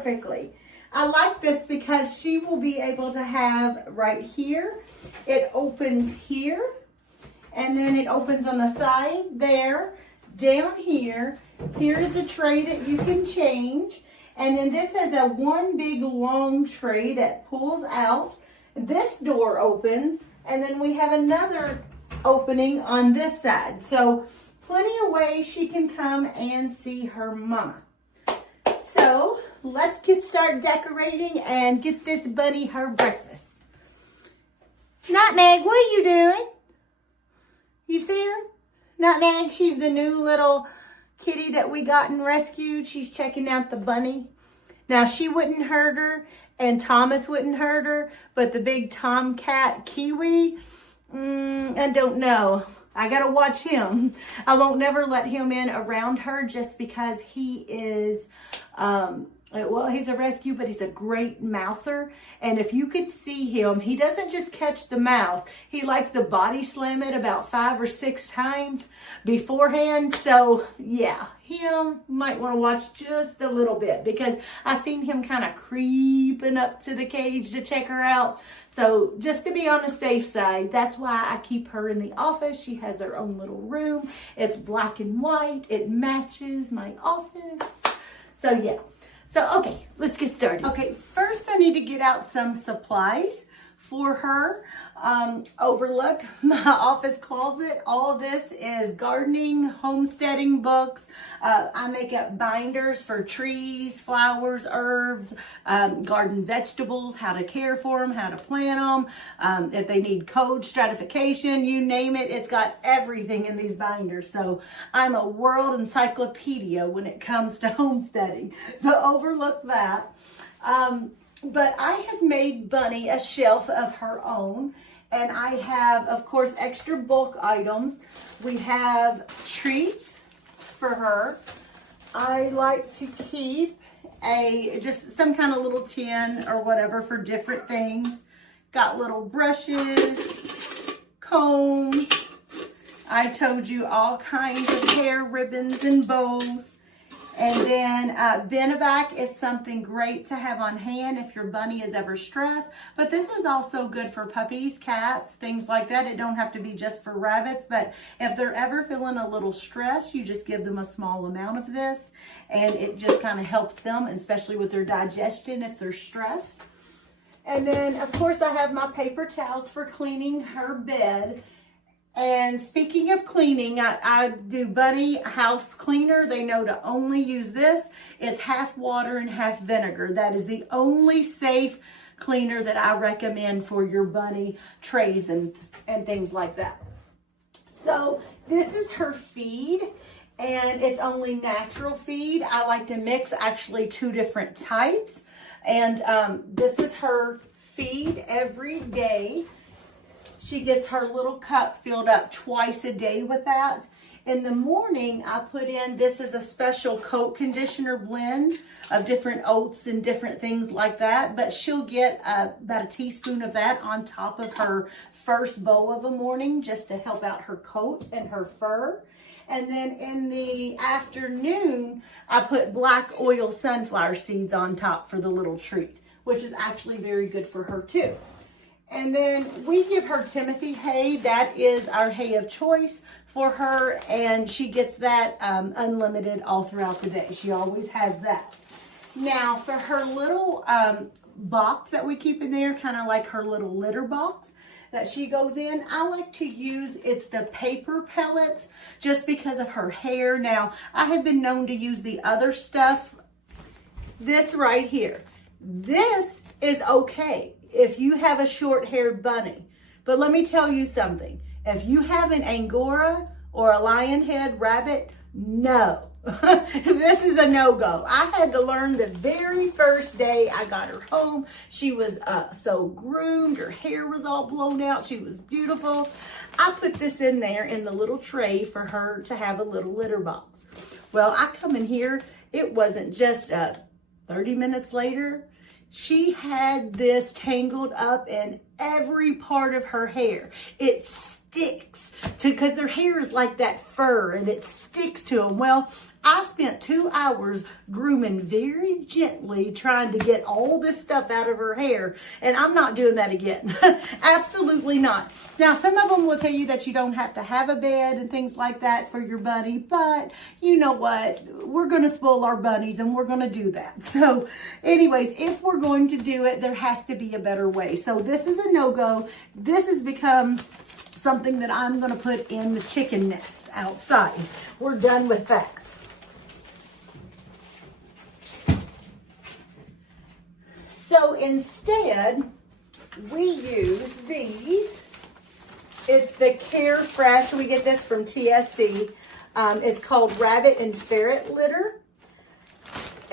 perfectly. I like this because she will be able to have right here. It opens here, and then it opens on the side there, down here. Here's a tray that you can change. And then this has a one big long tray that pulls out. This door opens, and then we have another opening on this side. So plenty of ways she can come and see her mama. So let's start decorating and get this bunny her breakfast. Nutmeg, what are you doing? You see her? Nutmeg, she's the new little kitty that we got and rescued. She's checking out the bunny. Now, she wouldn't hurt her, and Thomas wouldn't hurt her, but the big tomcat Kiwi, I don't know. I gotta watch him. I won't never let him in around her just because he is, well, he's a rescue, but he's a great mouser. And if you could see him, he doesn't just catch the mouse. He likes to body slam it about 5 or 6 times beforehand. So yeah, him might want to watch just a little bit because I seen him kind of creeping up to the cage to check her out. So just to be on the safe side, that's why I keep her in the office. She has her own little room. It's black and white. It matches my office. So yeah. So, okay, let's get started. Okay, first I need to get out some supplies for her. Overlook my office closet. All this is gardening, homesteading books. I make up binders for trees, flowers, herbs, garden vegetables, how to care for them, how to plant them, if they need code stratification, you name it. It's got everything in these binders. So I'm a world encyclopedia when it comes to homesteading. So overlook that. But I have made Bunny a shelf of her own. And I have, of course, extra bulk items. We have treats for her. I like to keep just some kind of little tin or whatever for different things. Got little brushes, combs. I told you all kinds of hair ribbons and bows. And then Benevac is something great to have on hand if your bunny is ever stressed. But this is also good for puppies, cats, things like that. It don't have to be just for rabbits. But if they're ever feeling a little stressed, you just give them a small amount of this. And it just kind of helps them, especially with their digestion if they're stressed. And then, of course, I have my paper towels for cleaning her bed. And speaking of cleaning, I do Bunny House Cleaner. They know to only use this. It's half water and half vinegar. That is the only safe cleaner that I recommend for your bunny trays and things like that. So this is her feed, and it's only natural feed. I like to mix actually 2 different types. And this is her feed every day. She gets her little cup filled up twice a day with that. In the morning, I put in, this is a special coat conditioner blend of different oats and different things like that. But she'll get about a teaspoon of that on top of her first bowl of the morning just to help out her coat and her fur. And then in the afternoon, I put black oil sunflower seeds on top for the little treat, which is actually very good for her too. And then we give her Timothy hay. That is our hay of choice for her. And she gets that unlimited all throughout the day. She always has that. Now for her little box that we keep in there, kind of like her little litter box that she goes in, I like to use, it's the paper pellets just because of her hair. Now I have been known to use the other stuff. This right here, this is okay if you have a short-haired bunny. But let me tell you something. If you have an Angora or a lion head rabbit, no. This is a no-go. I had to learn the very first day I got her home. She was so groomed. Her hair was all blown out. She was beautiful. I put this in there in the little tray for her to have a little litter box. Well, I come in here. It wasn't just 30 minutes later. She had this tangled up in every part of her hair. It sticks to, because their hair is like that fur and it sticks to them. Well, I spent 2 hours grooming very gently, trying to get all this stuff out of her hair, and I'm not doing that again. Absolutely not. Now, some of them will tell you that you don't have to have a bed and things like that for your bunny, but you know what? We're going to spoil our bunnies, and we're going to do that. So anyways, if we're going to do it, there has to be a better way. So this is a no-go. This has become something that I'm going to put in the chicken nest outside. We're done with that. So instead, we use these. It's the Care Fresh. We get this from TSC. It's called Rabbit and Ferret Litter.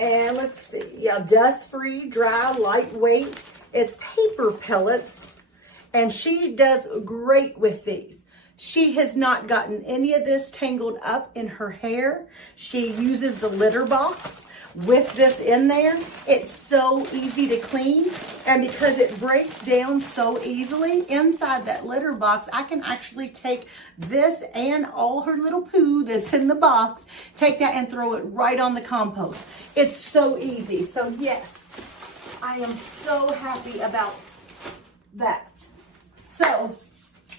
And let's see. Yeah, dust-free, dry, lightweight. It's paper pellets. And she does great with these. She has not gotten any of this tangled up in her hair. She uses the litter box with this in there. It's so easy to clean, and because it breaks down so easily inside that litter box, I can actually take this and all her little poo that's in the box, take that and throw it right on the compost. It's so easy. So yes, I am so happy about that. So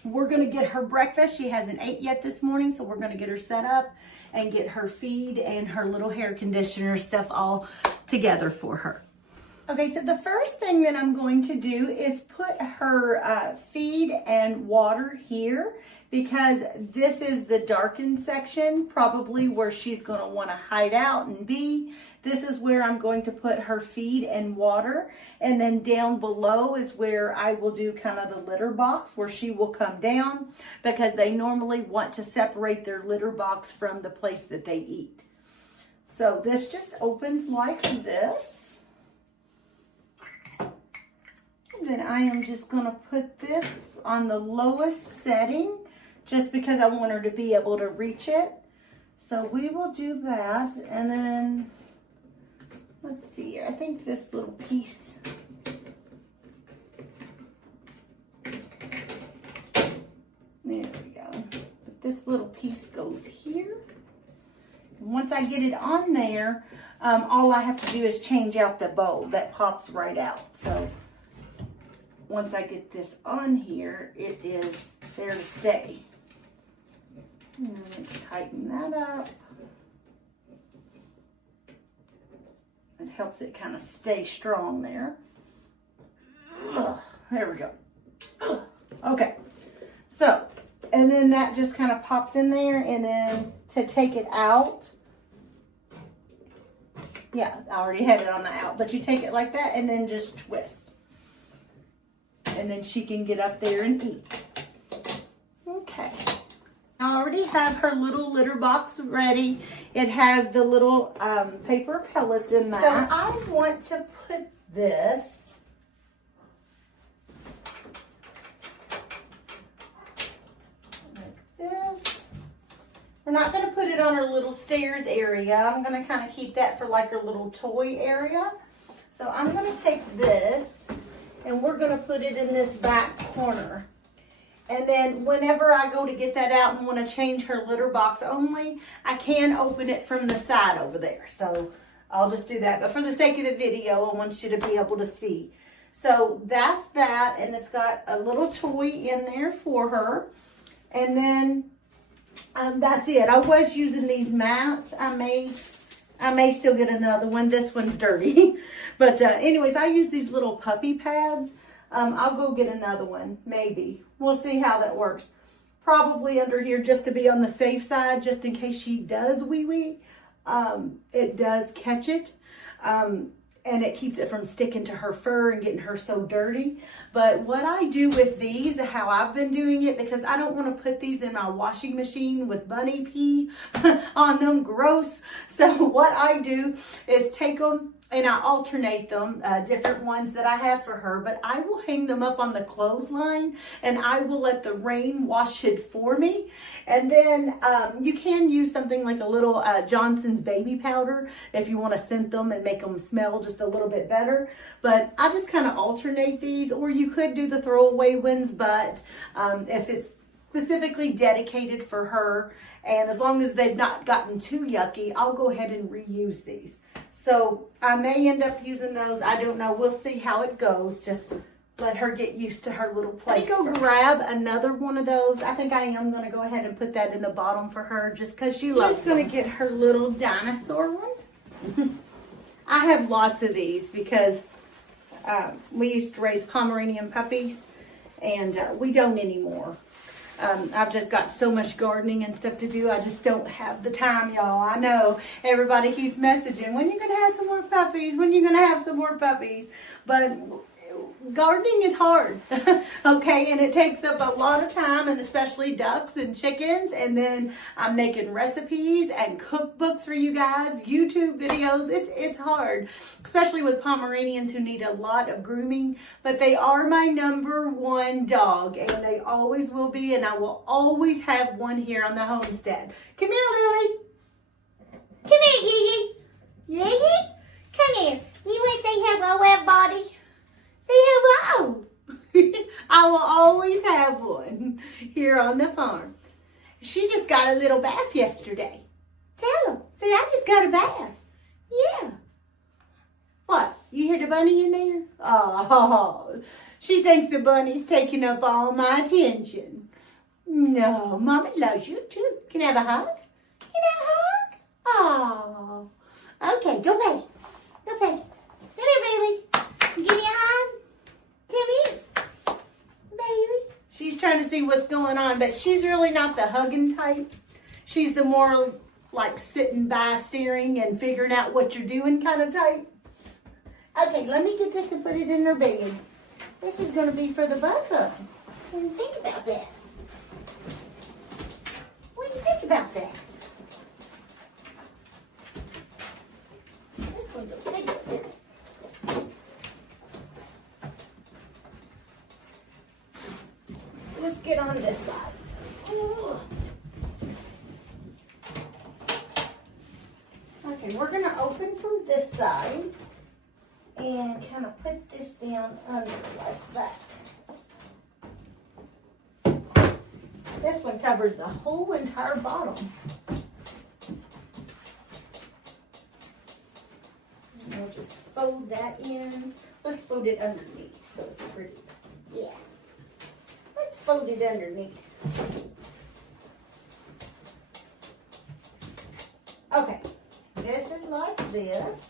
we're going to get her breakfast. She hasn't ate yet this morning, so we're going to get her set up and get her feed and her little hair conditioner stuff all together for her. Okay, so the first thing that I'm going to do is put her feed and water here, because this is the darkened section, probably where she's going to want to hide out and be. This is where I'm going to put her feed and water, and then down below is where I will do kind of the litter box, where she will come down, because they normally want to separate their litter box from the place that they eat. So this just opens like this. And then I am just going to put this on the lowest setting, just because I want her to be able to reach it. So we will do that, and then let's see here. I think this little piece, there we go. But this little piece goes here. And once I get it on there, all I have to do is change out the bowl. That pops right out. So once I get this on here, it is there to stay. And let's tighten that up. It helps it kind of stay strong there. There we go. Okay. So, and then that just kind of pops in there, and then to take it out, yeah, I already had it on the out, but you take it like that and then just twist. And then she can get up there and eat. Okay. I already have her little litter box ready. It has the little paper pellets in that. So I want to put this like this. We're not going to put it on her little stairs area. I'm going to kind of keep that for like her little toy area. So I'm going to take this and we're going to put it in this back corner. And then whenever I go to get that out and want to change her litter box only, I can open it from the side over there. So I'll just do that. But for the sake of the video, I want you to be able to see. So that's that. And it's got a little toy in there for her. And then that's it. I was using these mats. I may still get another one. This one's dirty. But anyways, I use these little puppy pads. I'll go get another one, maybe. We'll see how that works. Probably under here just to be on the safe side, just in case she does wee-wee. It does catch it. And it keeps it from sticking to her fur and getting her so dirty. But what I do with these, how I've been doing it, because I don't want to put these in my washing machine with bunny pee on them, gross. So what I do is take them and I alternate them, different ones that I have for her, but I will hang them up on the clothesline and I will let the rain wash it for me. And then you can use something like a little Johnson's baby powder if you want to scent them and make them smell just a little bit better. But I just kind of alternate these, or you could do the throwaway ones, but if it's specifically dedicated for her. And as long as they've not gotten too yucky, I'll go ahead and reuse these. So I may end up using those. I don't know. We'll see how it goes. Just let her get used to her little place. Let me go grab another one of those. I think I am going to go ahead and put that in the bottom for her just because she loves them. She's going to get her little dinosaur one. I have lots of these because we used to raise Pomeranian puppies, and we don't anymore. I've just got so much gardening and stuff to do. I just don't have the time, y'all. I know everybody keeps messaging, when you going to have some more puppies? When you going to have some more puppies? But gardening is hard, okay? And it takes up a lot of time, and especially ducks and chickens. And then I'm making recipes and cookbooks for you guys, YouTube videos. It's hard, especially with Pomeranians who need a lot of grooming. But they are my #1 dog, and they always will be. And I will always have one here on the homestead. Come here, Lily. Come here, Gigi. Gigi, come here. You want to say hello, everybody? Say hello. I will always have one here on the farm. She just got a little bath yesterday. Tell them. Say, I just got a bath. Yeah. What? You hear the bunny in there? Oh, she thinks the bunny's taking up all my attention. No, Mommy loves you too. Can I have a hug? Can I have a hug? Oh. Okay, go play. Go play. Come here, Bailey. Give me a hug. Come here, baby. She's trying to see what's going on, but she's really not the hugging type. She's the more like sitting by, staring and figuring out what you're doing kind of type. Okay, let me get this and put it in her bed. This is going to be for the both of them. What do you think about that? What do you think about that? This one's a big one. Let's get on this side. Ooh. Okay, we're going to open from this side and kind of put this down under like that. This one covers the whole entire bottom. And we'll just fold that in. Let's fold it underneath so it's pretty. Yeah. Let's fold it underneath. Okay, this is like this.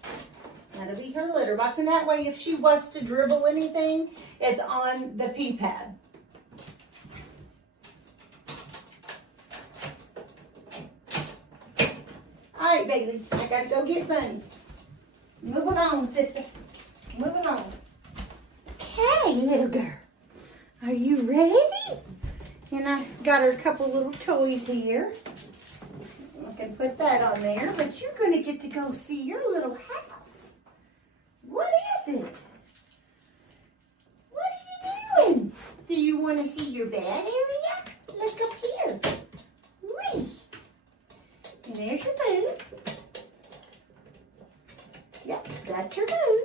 That'll be her litter box, and that way if she was to dribble anything, it's on the pee pad. All right, Bailey, I gotta go get Bunny. Moving on, sister. Moving on. Okay, little girl. Are you ready? And I got her a couple little toys here. I can put that on there, but you're going to get to go see your little house. What is it? What are you doing? Do you want to see your bed area? Look up here. Whee! And there's your food. Yep, that's your food.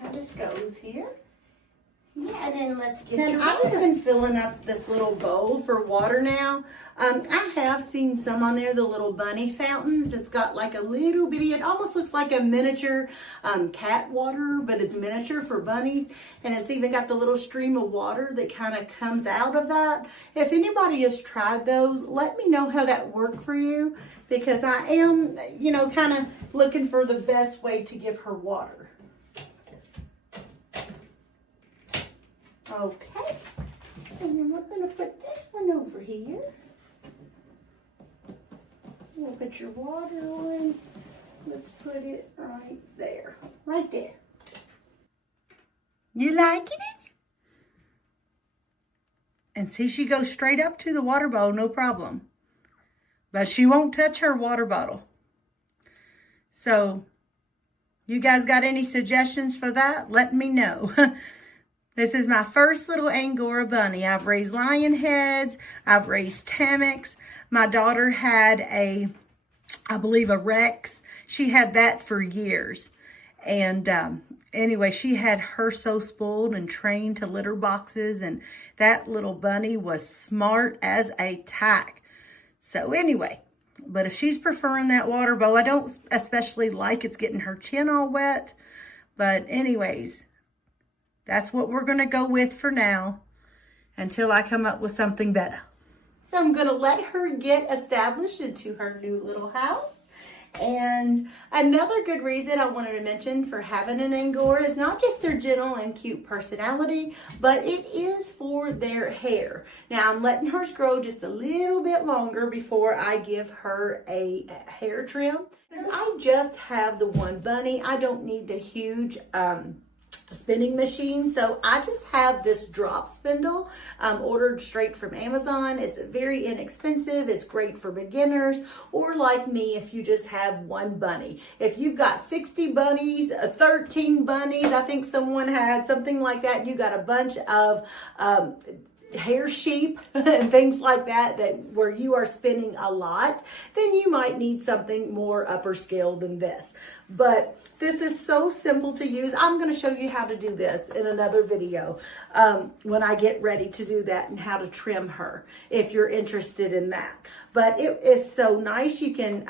How this goes here. Yeah, and then let's get your water. I've just been filling up this little bowl for water now. I have seen some on there, the little bunny fountains. It's got like a little bitty, it almost looks like a miniature cat water, but it's miniature for bunnies. And it's even got the little stream of water that kind of comes out of that. If anybody has tried those, let me know how that worked for you, because I am, you know, kind of looking for the best way to give her water. Okay, and then we're going to put this one over here. We'll put your water on. Let's put it right there. Right there. You liking it? And see, she goes straight up to the water bowl, no problem. But she won't touch her water bottle. So, you guys got any suggestions for that? Let me know. This is my first little Angora bunny. I've raised lion heads. I've raised Tamaks. My daughter had I believe a Rex. She had that for years. And anyway, she had her so spoiled and trained to litter boxes, and that little bunny was smart as a tack. So anyway, but if she's preferring that water bowl, I don't especially like it's getting her chin all wet. But anyways, that's what we're going to go with for now until I come up with something better. So I'm going to let her get established into her new little house. And another good reason I wanted to mention for having an Angora is not just their gentle and cute personality, but it is for their hair. Now I'm letting hers grow just a little bit longer before I give her a hair trim. Since I just have the one bunny, I don't need the huge spinning machine, so I just have this drop spindle ordered straight from Amazon. It's very inexpensive. It's great for beginners, or like me, if you just have one bunny. If you've got 60 bunnies, 13 bunnies, I think someone had something like that, you got a bunch of hair sheep and things like that where you are spinning a lot, then you might need something more upper scale than this. But this is so simple to use. I'm going to show you how to do this in another video when I get ready to do that, and how to trim her if you're interested in that. But it is so nice. You can,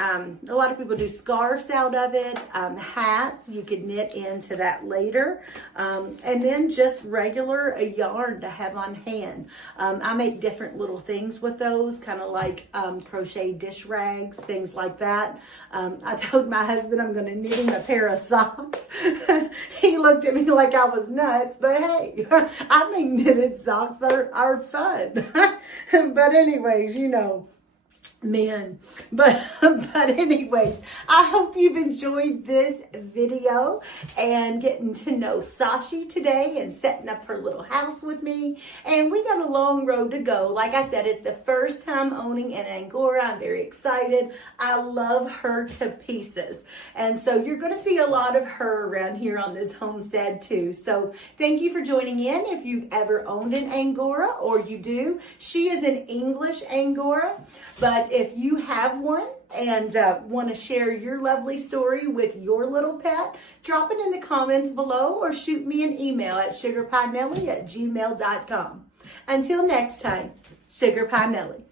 a lot of people do scarves out of it, hats. You can knit into that later. And then just regular yarn to have on hand. I make different little things with those, kind of like crochet dish rags, things like that. I told my husband I'm going to knit him a pair of socks. He looked at me like I was nuts, but hey, I think knitted socks are fun. But anyways, you know, men. But anyways, I hope you've enjoyed this video and getting to know Sashi today and setting up her little house with me. And we got a long road to go. Like I said, it's the first time owning an Angora. I'm very excited. I love her to pieces. And so you're going to see a lot of her around here on this homestead too. So thank you for joining in. If you've ever owned an Angora, or you do, she is an English Angora. But if you have one and want to share your lovely story with your little pet, drop it in the comments below or shoot me an email at sugarpienellie@gmail.com. Until next time, Sugar Pie Nellie.